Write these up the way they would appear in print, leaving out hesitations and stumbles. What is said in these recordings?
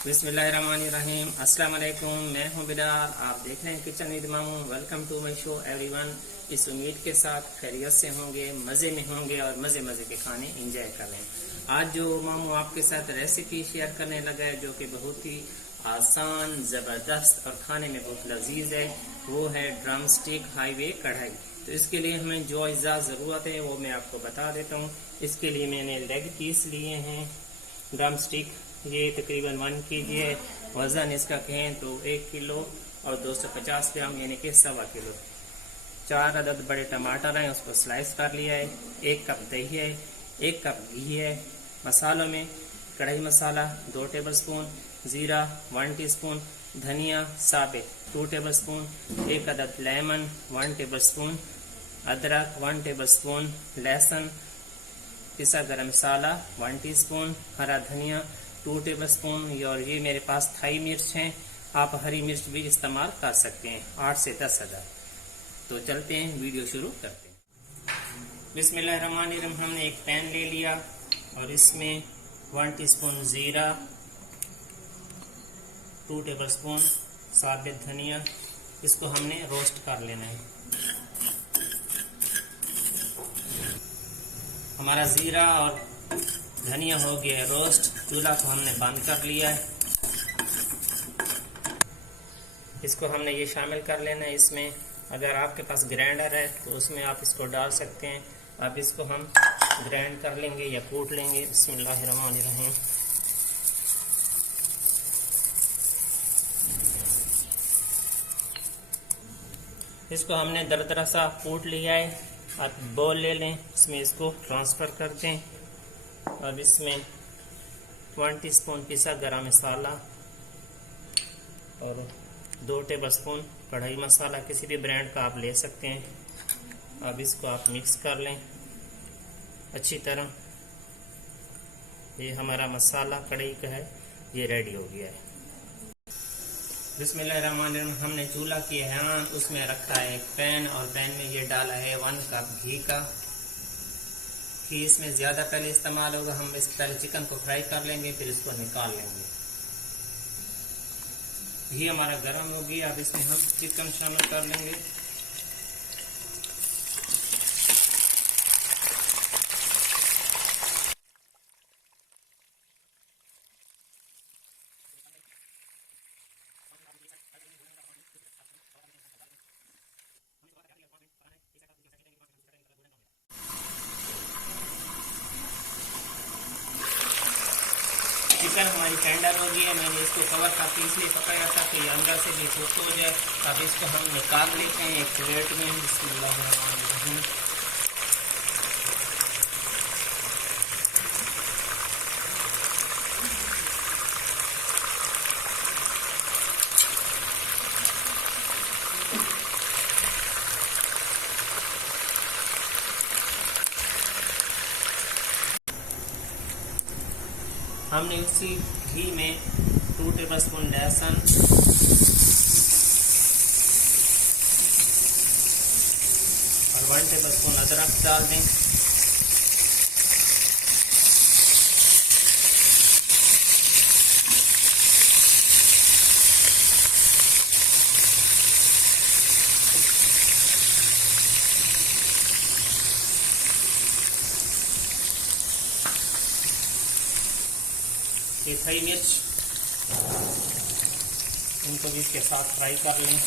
बिस्मिल्लाहिर्रहमानिर्रहीम। अस्सलाम वालेकुम। मैं हूं बिलाल, आप देख रहे हैं kitchen with Mamu. Welcome to my show everyone. इस उम्मीद के साथ खैरियत से होंगे, मज़े में होंगे और मज़े मज़े के खाने एंजॉय कर रहे हैं। आज जो मामू आपके साथ रेसिपी शेयर करने लगा है जो कि बहुत ही आसान, ज़बरदस्त और खाने में बहुत लजीज है, वो है ड्रम स्टिक हाईवे कढ़ाई। तो इसके लिए हमें जो अज्जा ज़रूरत है वो मैं आपको बता देता हूँ। इसके लिए मैंने लेग पीस लिए हैं, ड्रम स्टिक ये तकरीबन 1 kg है। वज़न इसका कहें तो 1 किलो और 250 ग्राम यानी कि 1.25 किलो। 4 अदद बड़े टमाटर हैं, उसको स्लाइस कर लिया है। 1 कप दही है, 1 कप घी है। मसालों में कढ़ाई मसाला 2 टेबलस्पून, ज़ीरा 1 टीस्पून, धनिया साबित 2 टेबलस्पून, 1 अदद लेमन 1 टेबलस्पून, अदरक 1 टेबलस्पून, लहसुन पिसा गरम मसाला 1 टीस्पून, हरा धनिया 2 टेबलस्पून और ये मेरे पास थाई मिर्च हैं, आप हरी मिर्च भी इस्तेमाल कर सकते हैं, 8 से 10 अदद। तो चलते हैं, वीडियो शुरू करते हैं। बिस्मिल्लाहिर्रहमानिर्रहीम। हमने एक पैन ले लिया और इसमें 1 टीस्पून ज़ीरा, 2 टेबलस्पून साबित धनिया, इसको हमने रोस्ट कर लेना है। हमारा ज़ीरा और धनिया हो गया रोस्ट, चूल्हा को हमने बंद कर लिया है। इसको हमने ये शामिल कर लेना है इसमें। अगर आपके पास ग्राइंडर है तो उसमें आप इसको डाल सकते हैं। अब इसको हम ग्राइंड कर लेंगे या कूट लेंगे। बिस्मिल्लाहिर्रहमानिर्रहीम। इसको हमने दरदरा सा कूट लिया है। आप बोल ले लें, इसमें इसको ट्रांसफ़र कर दें। अब इसमें 1 टीस्पून पिसा गरम मसाला और 2 टेबलस्पून कढ़ाई मसाला, किसी भी ब्रांड का आप ले सकते हैं। अब इसको आप मिक्स कर लें अच्छी तरह। ये हमारा मसाला कढ़ाई का है, ये रेडी हो गया है। बिस्मिल्लाहिर्रहमानिर्रहीम। हमने चूल्हा किया है ऑन, उसमें रखा है एक पैन और पैन में ये डाला है 1 कप घी का। घी इसमें ज़्यादा पहले इस्तेमाल होगा। हम इस पहले चिकन को फ्राई कर लेंगे, फिर इसको निकाल लेंगे। घी हमारा गर्म हो गया, अब इसमें हम चिकन शामिल कर लेंगे। चिकन हमारी टेंडर हो गई है। मैंने इसको कवर करके इसलिए पकाया था कि अंदर से भी कुक हो जाए। अब इसको हम निकाल लेते हैं एक प्लेट में। बिस्मिल्लाहिर्रहमानिर्रहीम। हमने इसी घी में 2 टेबलस्पून लहसुन और 1 टेबलस्पून अदरक डाल दें। ये हरी मिर्च, इनको भी इसके साथ फ्राई कर लें।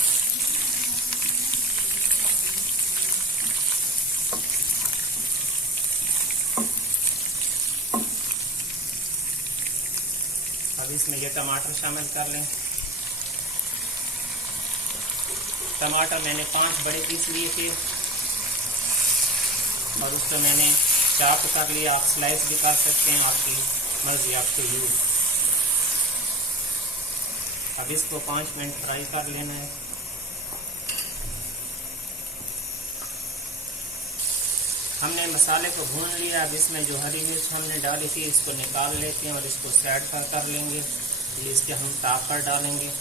अब इसमें ये टमाटर शामिल कर लें। टमाटर मैंने 5 बड़े पीस लिए थे और उसको मैंने चॉप कर लिया। आप स्लाइस भी कर सकते हैं, आपकी मर्जी, आपके यूज। अब इसको 5 मिनट फ्राई कर लेना है। हमने मसाले को भून लिया। अब इसमें जो हरी मिर्च हमने डाली थी इसको निकाल लेते हैं और इसको साइड पर कर लेंगे। इसके हम ताप पर डालेंगे।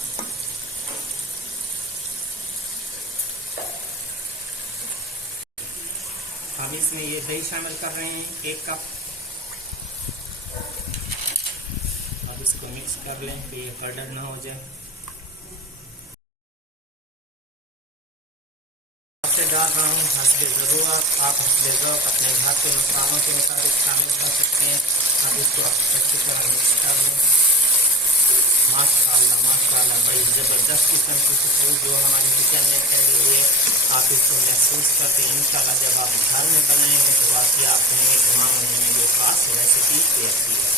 अब इसमें ये दही शामिल कर रहे हैं 1 कप। अब इसको मिक्स कर लें कि ये पाउडर ना हो जाए। से डाल रहा हूँ हस्बे ज़रूरत, आप हस्बे ज़रूरत अपने घर के मसालों के मुताबिक शामिल कर सकते हैं। अब इसको अच्छी तरह मिक्स कर लें। माशाल्लाह माशाल्लाह बड़ी ज़बरदस्त किस्म की खुशबू जो हमारे किचन में फैली हुई है, आप इसको महसूस करते इंशाल्लाह जब आप घर में बनाएंगे तो वाकई आप कहेंगे तमाम उन्होंने जो खास रेसिपी शेयर की है।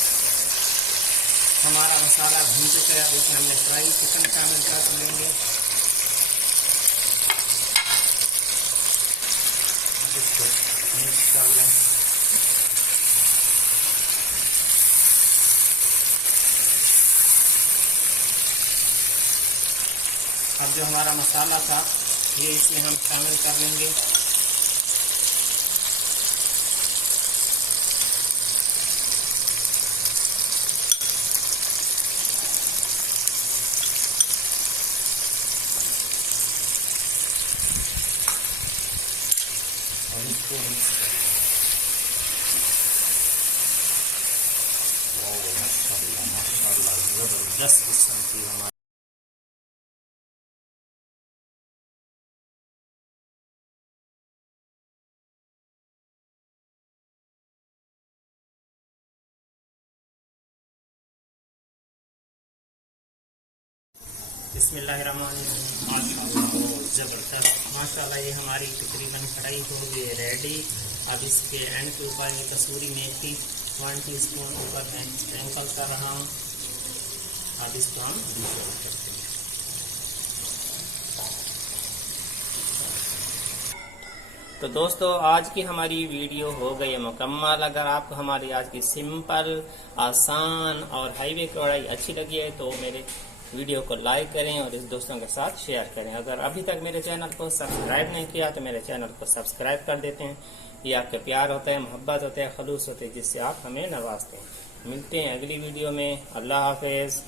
हमारा मसाला भून चुका है, उसमें हमने फ्राई चिकन शामिल कर लेंगे। इसको मिक्स कर लें। अब जो हमारा मसाला था ये इसमें हम शामिल कर लेंगे। और इसको मिक्स कर लेंगे। माशाल्लाह माशाल्लाह ज़बरदस्त किस्म की हमारी बिस्मिल्लाहिर्रहमानिर्रहीम। माशाल्लाह ज़बरदस्त माशाल्लाह ये हमारी तकरीबन कढ़ाई हो गई रेडी। अब इसके एंड के ऊपर ये कसूरी मेथी 1 टीस्पून ऊपर स्प्रिंकल कर रहा हूँ। अब इसको हम करते हैं। तो दोस्तों आज की हमारी वीडियो हो गई मुकम्मल। अगर आपको हमारी आज की सिंपल आसान और हाईवे कढ़ाई अच्छी लगी है तो मेरे वीडियो को लाइक करें और इस दोस्तों के साथ शेयर करें। अगर अभी तक मेरे चैनल को सब्सक्राइब नहीं किया तो मेरे चैनल को सब्सक्राइब कर देते हैं। ये आपके प्यार होता है, मोहब्बत होता है, खलूस होते हैं जिससे आप हमें नवाजते हैं। मिलते हैं अगली वीडियो में। अल्लाह हाफिज।